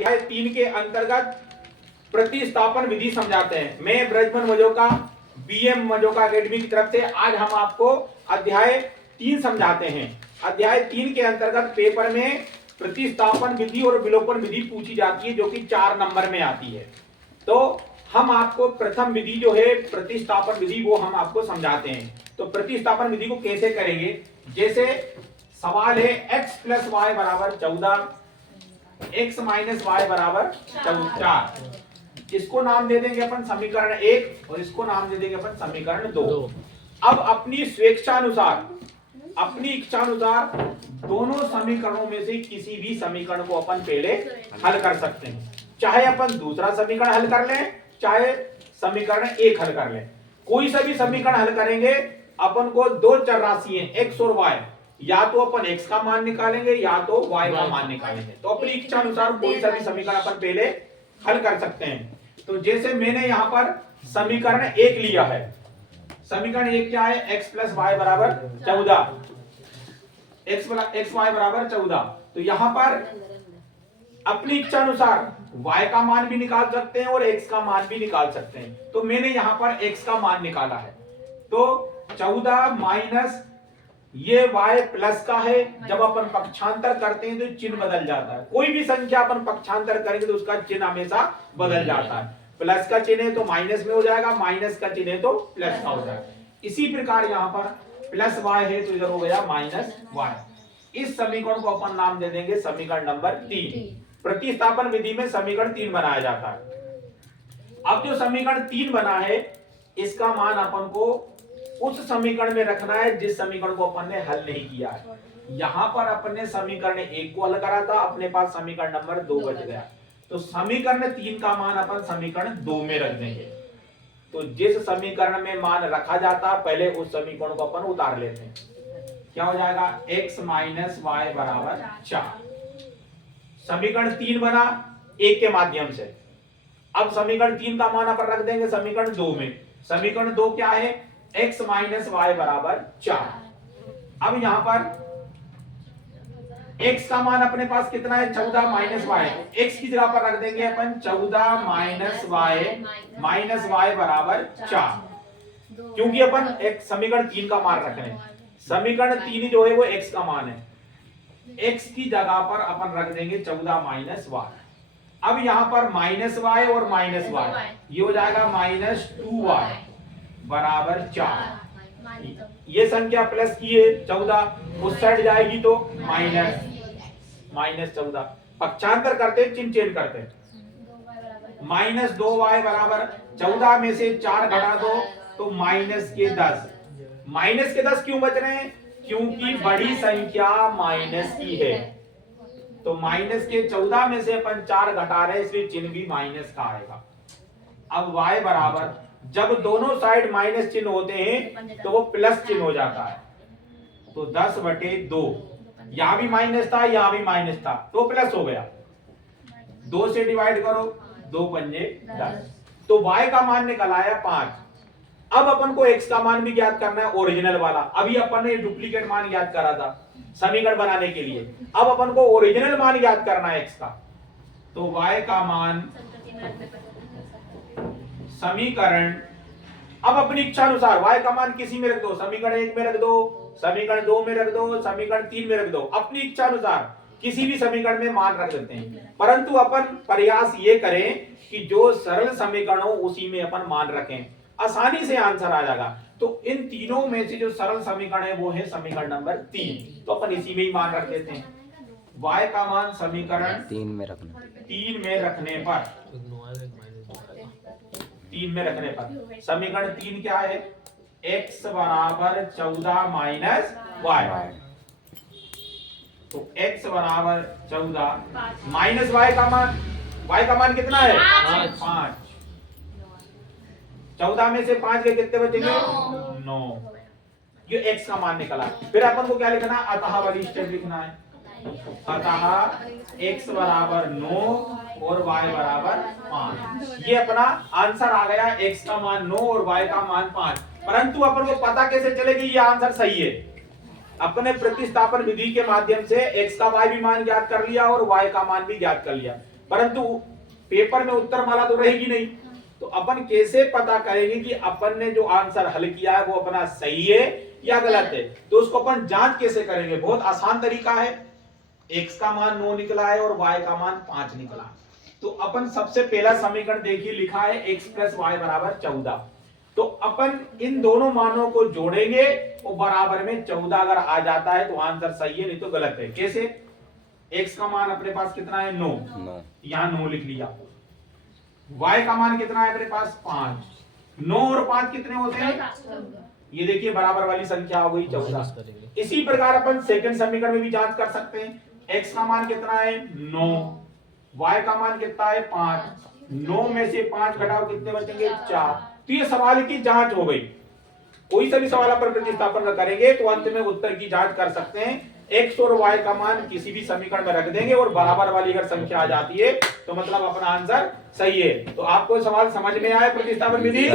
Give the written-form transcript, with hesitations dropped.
अध्याय 3 के अंतर्गत प्रतिस्थापन विधि समझाते हैं। मैं ब्रजमन मजोका बीएम मजोका एकेडमी की तरफ से आज हम आपको अध्याय 3 समझाते हैं। अध्याय 3 के अंतर्गत पेपर में प्रतिस्थापन विधि और विलोपन विधि पूछी जाती है, जो कि 4 नंबर में आती है। तो हम आपको प्रथम विधि जो है प्रतिस्थापन विधि वो हम आपको समझाते हैं। तो प्रतिस्थापन विधि को कैसे करेंगे, जैसे सवाल है x प्लस वाई बराबर 14, x माइनस वाई बराबर 4। इसको नाम दे देंगे अपन समीकरण 1 और इसको नाम दे देंगे अपन समीकरण 2। अब अपनी स्वेच्छानुसार अपनी इच्छानुसार दोनों समीकरणों में से किसी भी समीकरण को अपन पहले हल कर सकते हैं। चाहे अपन दूसरा समीकरण हल कर लें, चाहे समीकरण 1 हल कर लें। कोई सा भी समीकरण हल करेंगे अपन को दो चर राशि है x और y, या तो अपन x का मान निकालेंगे या तो y का मान निकालेंगे। तो अपनी इच्छा अनुसार कोई सा भी समीकरण अपन पहले हल कर सकते हैं। तो जैसे मैंने यहाँ पर समीकरण 1 लिया है। समीकरण 1 क्या है, x प्लस वाई बराबर 14, x वाई बराबर 14। तो यहाँ पर अपनी इच्छा अनुसार y का मान भी निकाल सकते हैं और x का मान भी निकाल सकते हैं। तो मैंने यहाँ पर x का मान निकाला है। तो 14 माइनस ये y प्लस का है। जब अपन पक्षांतर करते हैं तो चिन्ह बदल जाता है। कोई भी संख्या अपन पक्षांतर करेंगे तो उसका चिन्ह हमेशा बदल जाता है। प्लस का चिन्ह है तो माइनस में हो जाएगा, माइनस का चिन्ह है तो प्लस का हो जाएगा। इसी प्रकार यहाँ पर प्लस y है तो इधर हो गया माइनस y। इस समीकरण को अपन नाम दे देंगे समीकरण नंबर 3। प्रतिस्थापन विधि में समीकरण 3 बनाया जाता है। अब जो समीकरण 3 बना है इसका मान अपन को उस समीकरण में रखना है जिस समीकरण को अपन ने हल नहीं किया है। यहाँ पर अपन ने समीकरण 1 को हल करा था, अपने पास समीकरण नंबर 2 बच गया। तो समीकरण 3 का मान अपन समीकरण 2 में रख देंगे। तो जिस समीकरण में मान रखा जाता पहले उस समीकरण को अपन उतार लेते हैं। क्या हो जाएगा, x माइनस वाई बराबर 4। समीकरण 3 बना 1 के माध्यम से। अब समीकरण 3 का मान अपन रख देंगे समीकरण 2 में। समीकरण 2 क्या है, x माइनस वाई बराबर 4। अब यहां पर x का मान अपने पास कितना है, 14 माइनस वाई। x की जगह पर रख देंगे अपन 14 माइनस वाई बराबर 4, क्योंकि अपन एक समीकरण 3 का मान रख रहे हैं। समीकरण 3 जो है वो x का मान है। x की जगह पर अपन रख देंगे 14 माइनस वाई। अब यहां पर माइनस वाई और माइनस वाई, ये हो जाएगा माइनस 2y बराबर 4। ये संख्या प्लस की है 14, उस साइड जाएगी तो माइनस 14। पक्षांतर करते चिन्ह चेंज करते। माइनस 2y बराबर 14 में से 4 घटा दो तो माइनस के 10। माइनस के 10 क्यों बच रहे हैं, क्योंकि बड़ी संख्या माइनस की है। तो माइनस के 14 में से अपन 4 घटा रहे हैं, इसलिए चिन्ह भी माइनस का आएगा। अब y बराबर, जब दोनों साइड माइनस चिन्ह होते हैं तो वो प्लस चिन्ह हो जाता है। तो 10/2, यहां भी माइनस था यहां भी माइनस था तो प्लस हो गया। 2 से डिवाइड करो, 2 पंजे 10। तो y का मान निकल आया 5। अब अपन को x का मान भी ज्ञात करना है, ओरिजिनल वाला। अभी अपन ने डुप्लीकेट मान ज्ञात करा था समीकरण बनाने के लिए। अब अपन को ओरिजिनल मान ज्ञात करना है x का। तो y का मान समीकरण, अब अपनी इच्छा अनुसार y का मान किसी में रख दो, समीकरण 1 में रख दो, समीकरण 2 में रख दो, समीकरण 3 में रख दो। अपनी इच्छा अनुसार किसी भी समीकरण में मान रख देते हैं। परंतु अपन प्रयास ये करें कि जो सरल समीकरण हो उसी में अपन मान रखें, आसानी से आंसर आ जाएगा। तो इन तीनों में से जो सरल समीकरण है वो है समीकरण नंबर 3। तो अपन इसी में ही मान रख देते हैं। y का मान समीकरण 3 में रखने पर समीकरण 3 क्या है, x बराबर 14 माइनस वाई। तो x बराबर 14 माइनस y का मान कितना है, 5। 14 में से 5 के कितने बचेंगे, 9। ये x का मान निकला। फिर अपन को क्या लिखना है, अतः वाली स्टेप लिखना है। अतः x बराबर 9 और y बराबर 5। ये अपना आंसर आ गया, x का मान 9 और y का मान 5। परंतु अपन को पता कैसे चलेगी ये आंसर सही है। अपने प्रतिस्थापन विधि के माध्यम से x का y भी मान ज्ञात कर लिया और y का मान भी ज्ञात कर लिया। परंतु पेपर में उत्तर माला तो रहेगी नहीं। तो अपन कैसे पता करेंगे कि अपन ने जो आंसर हल किया है वो अपना सही है या गलत है? तो उसको अपन जांच कैसे करेंगे? बहुत आसान तरीका है। x का मान 9 निकला है और y का मान 5 निकला। तो अपन सबसे पहला समीकरण देखिए, लिखा है x + y = 14। तो अपन इन दोनों मानों को जोड़ेंगे और बराबर में 14 अगर आ जाता है तो आंसर सही है, नहीं तो गलत है। कैसे? x का मान अपने पास कितना है? 9। यहां 9 लिख लिया। y का मान कितना है अपने पास? 5। 9 और 5 कितने होते हैं? ये देखिए बराबर वाली संख्या हो गई 14। इसी प्रकार अपन सेकंड समीकरण में भी जांच कर सकते हैं। x का मान कितना है? 9। y का मान कितना है? 5। 9 में से 5 घटाओ, कितने बचेंगे? 4। तो ये सवाल की जांच हो गई। कोई सा भी सवाल पर प्रतिस्थापन करेंगे तो अंत में उत्तर की जांच कर सकते हैं। x और y का मान किसी भी समीकरण में रख देंगे और बराबर वाली अगर संख्या आ जाती है तो मतलब अपना आंसर सही है। तो आपको सवाल समझ में आया प्रतिस्थापन विधि?